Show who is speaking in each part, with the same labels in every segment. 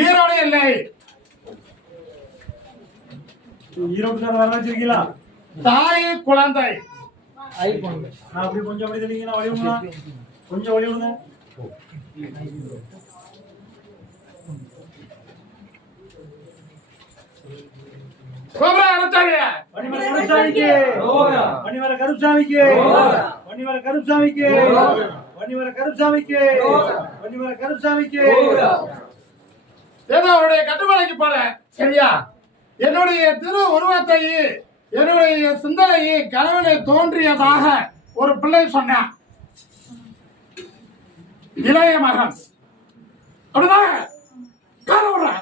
Speaker 1: ஈரோடு இல்லை
Speaker 2: ஈரோட்டுக்கார வர வச்சிருக்கீங்களா?
Speaker 1: தாய் குழந்தை.
Speaker 2: அப்படி கொஞ்சம் அப்படி தெரியுங்களா வழி விடுங்களா கொஞ்சம் வழி விடுங்க பணிமர கருப்சாமிக்கு பணிமர கருப்சாமிக்கு பணிமர கருப்சாமிக்கு பணிமர கருப்சாமிக்கு
Speaker 1: ஏதோ அவருடைய கட்டுமலைக்கு போறேன் சரியா? என்னுடைய திரு உருவத்தை என்னுடைய சிந்தனையை கனவிலே தோன்றியதாக ஒரு பிள்ளை சொன்னான் இளைய மகன். அப்படிதான். கால விடுறேன்.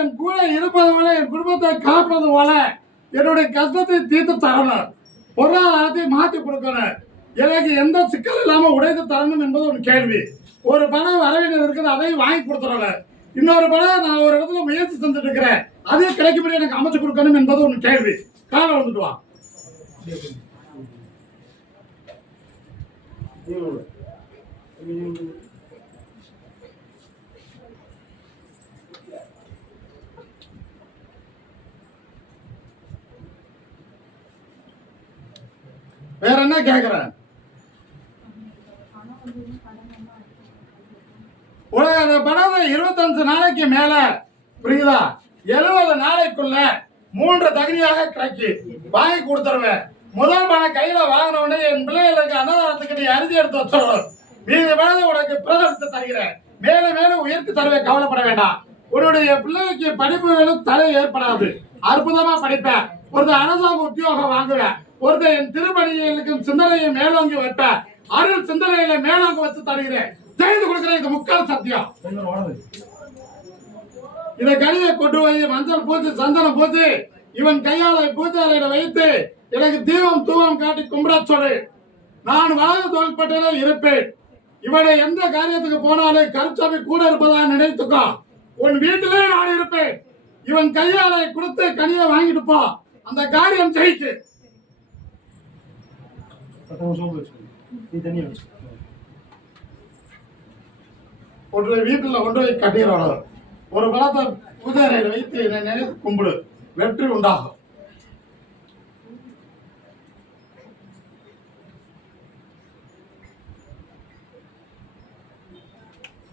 Speaker 1: என் கூட இருப்பது போல என் குடும்பத்தை காப்பது போல என்னுடைய கஷ்டத்தை தீர்த்து தரணும். பொருளாதாரத்தை மாற்றி கொடுக்கணும். எனக்கு எந்த சிக்கல் இல்லாமல் உடைத்து தரணும் என்பது ஒரு கேள்வி. ஒரு பணம் வரவேண்டியது இருக்குது அதையும் வாங்கி கொடுத்துறேன் இன்னொரு பணம் நான் ஒரு இடத்துல முயற்சி செஞ்சுட்டு இருக்கிறேன் அதே கிடைக்கும்படி எனக்கு அமைச்சு கொடுக்கணும் என்பது ஒரு கேள்வி. காலம் வந்துட்டு வா வேற என்ன கேக்குறேன்? உலக அந்த பணத்தை இருபத்தஞ்சு நாளைக்கு மேல புரியுதா? எழுபது நாளைக்குள்ள மூன்று தகுதியாக கிடைக்கி. வாங்கி கொடுத்துருவேன். முதல் பணம் கையில வாங்கின உடனே என் பிள்ளைகளுக்கு அன்னதானத்துக்கு நீ அரிசி எடுத்து வச்சிடணும் மீதி பணத்தை உனக்கு பிரதமத்தை தருகிறேன். மேலும் மேலும் உயர்த்தி தருவேன். கவலைப்பட வேண்டாம். உன்னுடைய பிள்ளைக்கு படிப்புகளும் தலை ஏற்படாது. அற்புதமா படிப்பேன். ஒரு அரசாங்க உத்தியோகம் வாங்குவேன். ஒருத்தர் என் திருமணிகளுக்கு சிந்தனையை மேலோங்கி வைப்பேன் அருள் சிந்தனையில மேலோங்க வச்சு தருகிறேன். செய்து கொடுக்கிறேன் இது முக்கால் சத்தியம். இதை கனியை கொண்டு போய் மஞ்சள் பூச்சி சந்தனம் பூச்சி இவன் கையாலை பூஜாரையில வைத்து எனக்கு தீபம் தூவம் காட்டி கும்பிட சொல்லு. நான் வாழ தோல்பட்டில இருப்பேன். இவனை எந்த காரியத்துக்கு போனாலும் கருச்சாமி கூட இருப்பதா நினைத்துக்கோ. உன் வீட்டிலே நான் இருப்பேன். இவன் கையாலை கொடுத்து கனியை வாங்கிட்டு போ. அந்த காரியம் ஜெயிக்கு.
Speaker 2: பத்தவங்க சோப்பு வச்சு நீ தண்ணி வச்சு.
Speaker 1: ஒன்றை வீட்டில் கொண்டு போய் கட்டிடுறோம் ஒரு பழத்தை பூஜை அறையில் வைத்து நினைத்து கும்பிடு. வெற்றி உண்டாகும்.